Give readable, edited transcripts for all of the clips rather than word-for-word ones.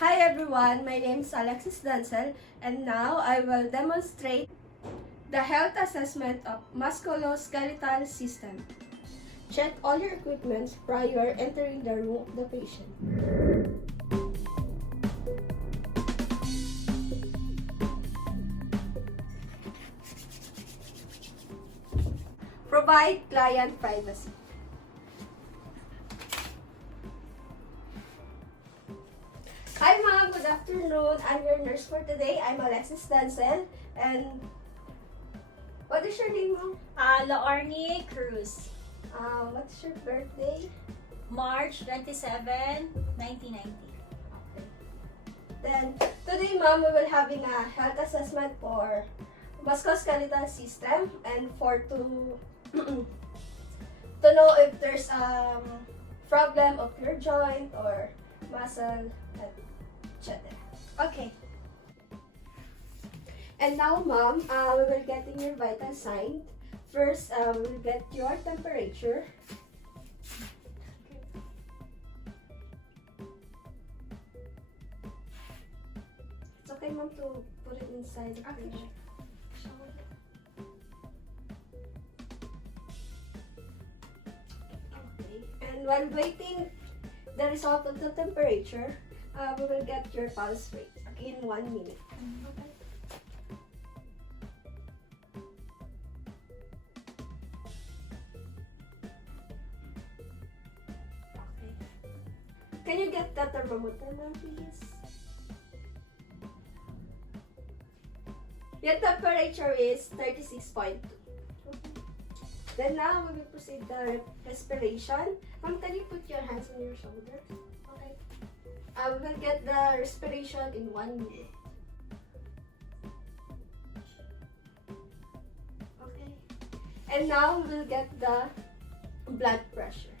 Hi everyone, my name is Alexis Dancel and now I will demonstrate the health assessment of musculoskeletal system. Check all your equipment prior entering the room of the patient. Provide client privacy. Hi ma'am, good afternoon. I'm your nurse for today. I'm Alexis Dancel. And what is your name, ma'am? Laorni Cruz, What's your birthday? March 27, 1990. Okay. Then today, ma'am, we will having a health assessment for musculoskeletal system and for to to know if there's problem of your joint or muscle, etc. Okay. And now, ma'am, we will getting your vital sign. First, we will get your temperature. It's okay, ma'am, to put it inside the fridge. Okay. And while waiting the result of the temperature, we will get your pulse rate in 1 minute. Okay. Okay. Can you get the thermometer, ma'am, please? Your temperature is 36.2. Okay. Then now we will proceed the respiration. Ma'am, can you put your hands on your shoulders? Okay. We will get the respiration in 1 minute. Okay. And now we will get the blood pressure.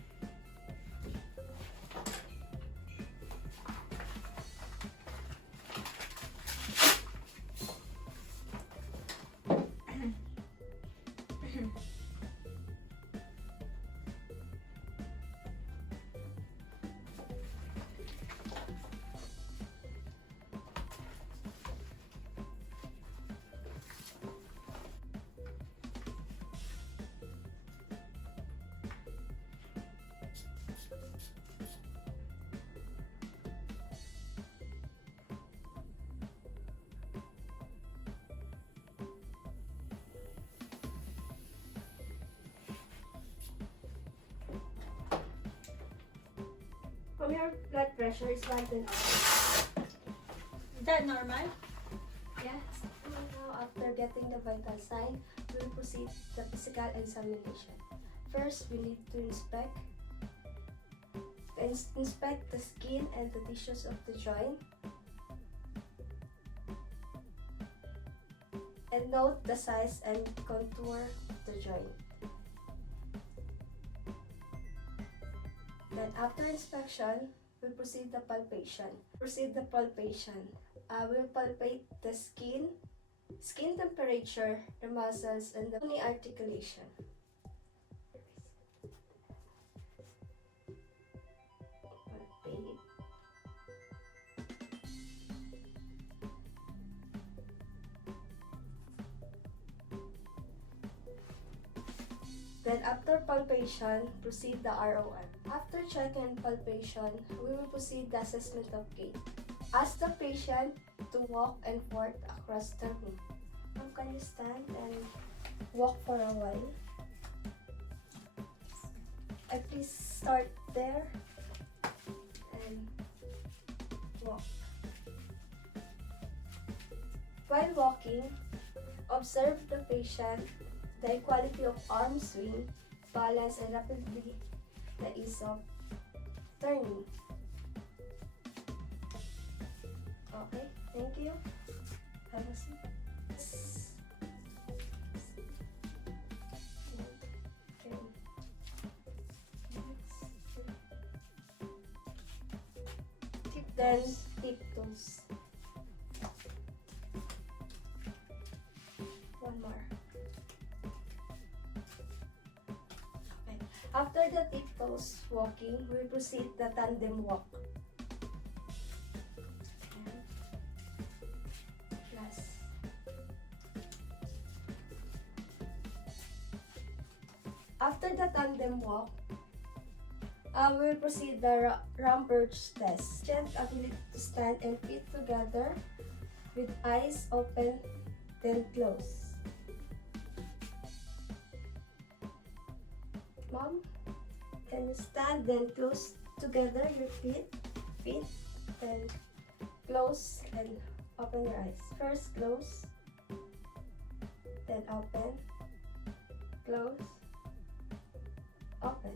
Your blood pressure is 110 Is that normal? Yes. Now, after getting the vital sign, we will proceed the physical examination. First, we need to inspect the skin and the tissues of the joint, and note the size and contour of the joint. Then after inspection, we proceed the palpation. We will palpate the skin temperature, the muscles, and the bony articulation. Palpate. Then after palpation, proceed the ROM. After checking palpation, we will proceed the assessment of gait. Ask the patient to walk and forth across the room. Now can you stand and walk for a while? And please start there and walk. While walking, observe the patient, the equality of arm swing, balance, and rapidly the ease of turning. Okay, thank you. Have a seat. Okay. Then tiptoes. One more. After the tiptoes walking, we proceed the tandem walk. After the tandem walk, we will proceed the Ramberg test. Patient ability to stand and feet together with eyes open then close. Mom, can you stand then close together your feet, then close and open your eyes. First close, then open, close, open.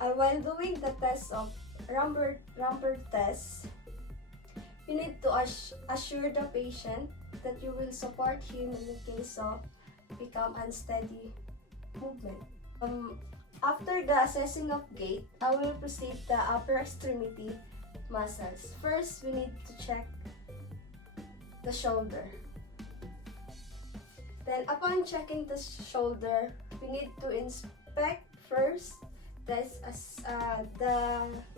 While doing the test of Ramberg test, you need to assure the patient that you will support him in the case of become unsteady movement. After the assessing of gait, I will proceed the upper extremity muscles. First, we need to check the shoulder. Then, upon checking the shoulder, we need to inspect first the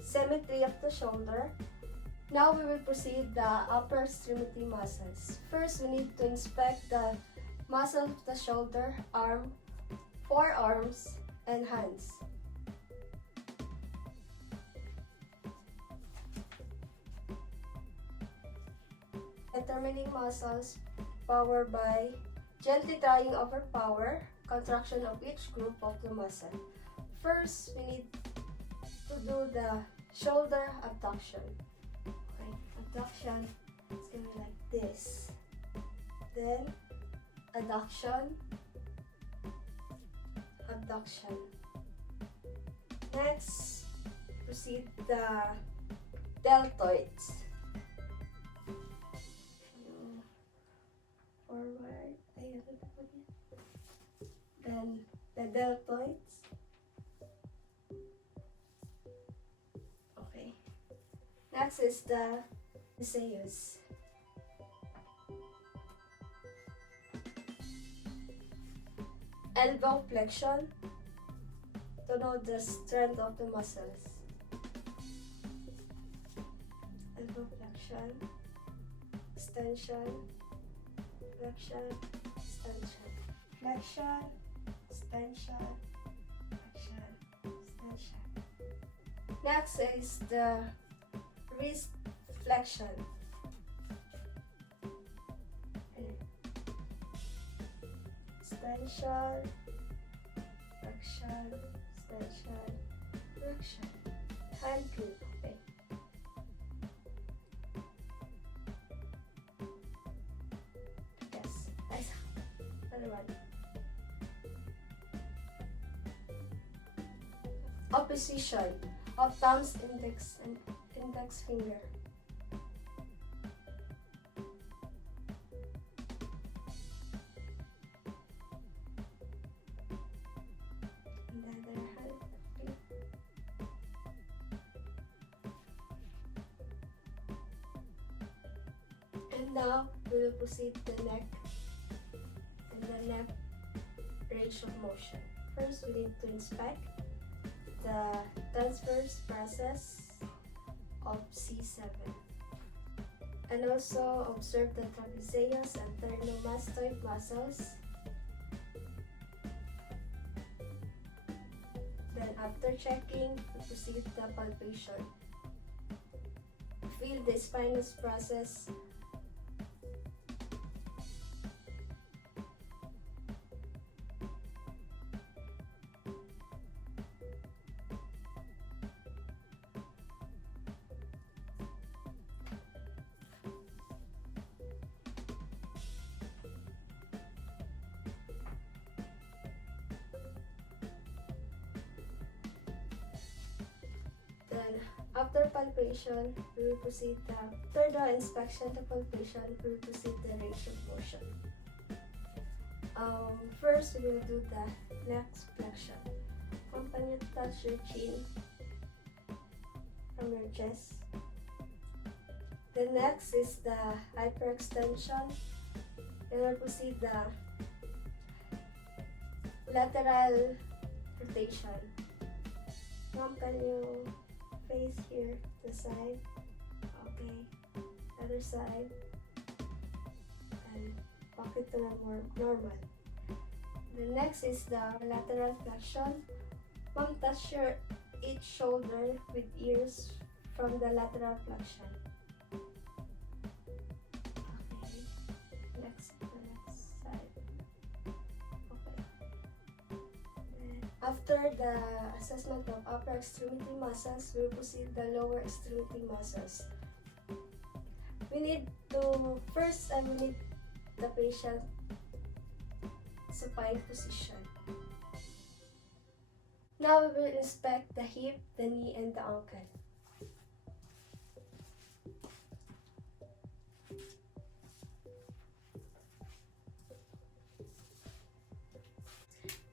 symmetry of the shoulder. Now we will proceed the upper extremity muscles. First, we need to inspect the muscle of the shoulder, arm, forearms, and hands. Determining muscles, power by gently trying over power, contraction of each group of the muscle. First, we need to do the shoulder abduction. Okay, abduction is going to be like this. Then, adduction, abduction. Next, proceed the deltoids. Forward, then the deltoids. Okay. Next is the ischius. Elbow flexion to know the strength of the muscles. Elbow flexion, extension, flexion, extension, flexion, extension, flexion, extension. Next is the wrist flexion. Extension, flexion, extension, flexion. Hand grip. Okay. Yes. Nice. Another one. Opposition of thumbs, index, and index finger. And now we will proceed to the neck and the neck range of motion. First, we need to inspect the transverse process of C7 and also observe the trapezius and sternocleidomastoid muscles. Then after checking, we proceed the palpation. Feel the spinous process. Then, after palpation, we will proceed after the inspection, the palpation, we will proceed the range of motion. First, we will do the neck flexion. Company touch your chin from your chest. The next is the hyperextension. Then we'll proceed the lateral rotation. Mom, can you face here, the side? Okay. Other side. And back it to more normal. The next is the lateral flexion. Mom, touch each shoulder with ears from the lateral flexion. Okay. Next side. Okay. After the assessment of upper extremity muscles, we will proceed the lower extremity muscles. We need to first eliminate the patient supine position. Now we will inspect the hip, the knee, and the ankle.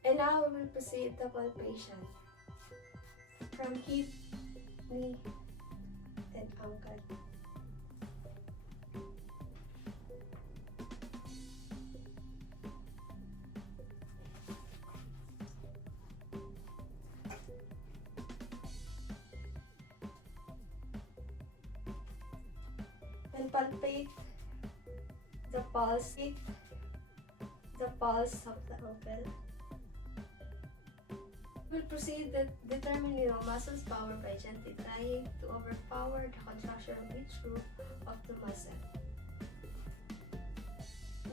And now we will proceed the palpation from hip, knee, and ankle. And palpate the pulse of the ankle. We'll proceed with determining the muscle's power by gently trying to overpower the contraction of each group of the muscle.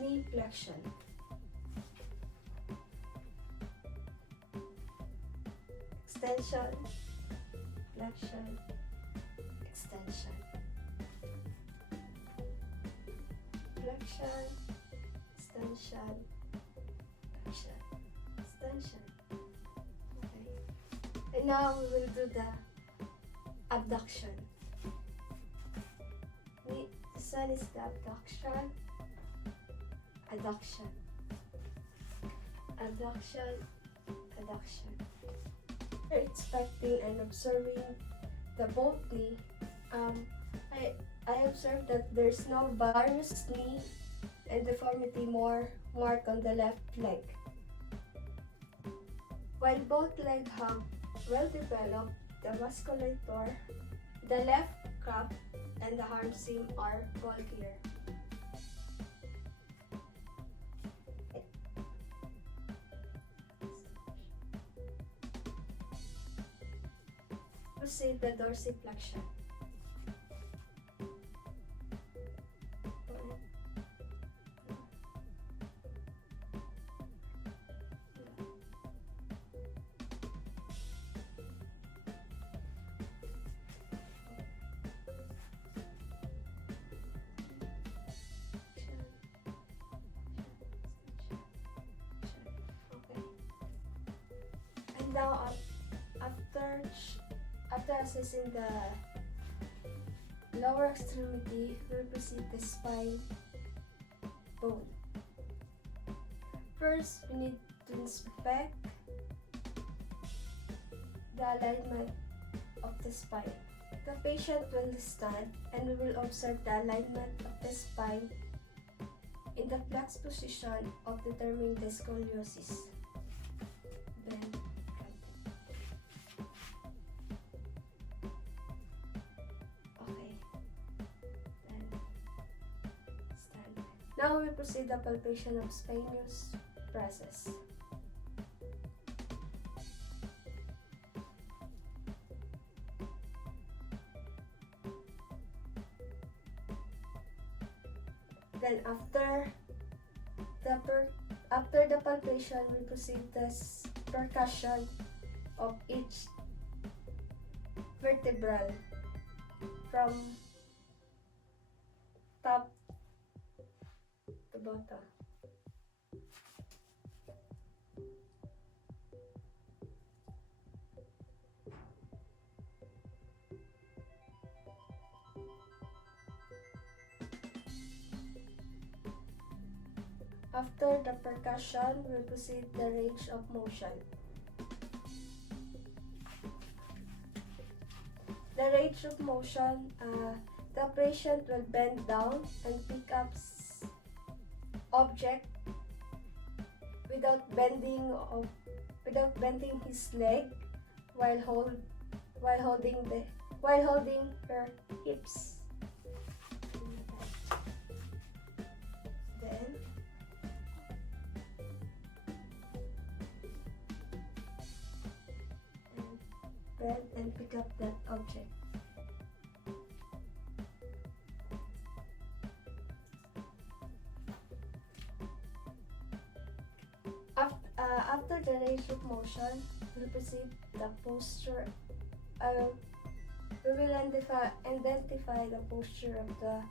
Knee flexion. Extension, flexion, extension. Flexion, extension, flexion, extension. Okay. And now we will do the abduction. This one is the abduction, adduction, abduction, adduction. We're expecting and observing the both knee. I observed that there's no varus knee and deformity mark on the left leg. While both legs have well developed the musculature, the left calf and the arm seam are bulkier. Proceed the dorsiflexion. And now after assessing the lower extremity, we'll proceed the spine bone. First, we need to inspect the alignment of the spine. The patient will stand and we will observe the alignment of the spine in the flex position of determining the scoliosis. Then now we proceed the palpation of spinous process. Then after the palpation, we proceed the percussion of each vertebral from top to bottom. After the percussion, we proceed the range of motion. The range of motion, the patient will bend down and pick up object without bending his leg while holding her hips. Then bend and pick up that object. After the range of motion, we proceed the posture. We will identify the posture of the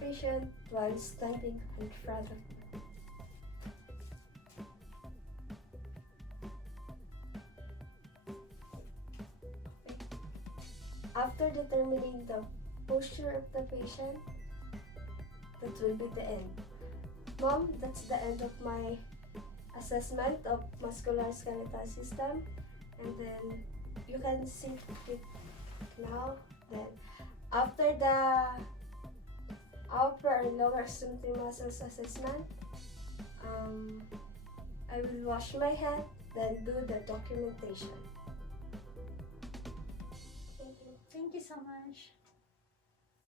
patient while standing in front of them. After determining the posture of the patient, that will be the end. Mom, that's the end of my assessment of musculoskeletal system, and then you can sit it now. Then after the upper and lower extremity muscles assessment, I will wash my hand, then do the documentation. Thank you. Thank you so much.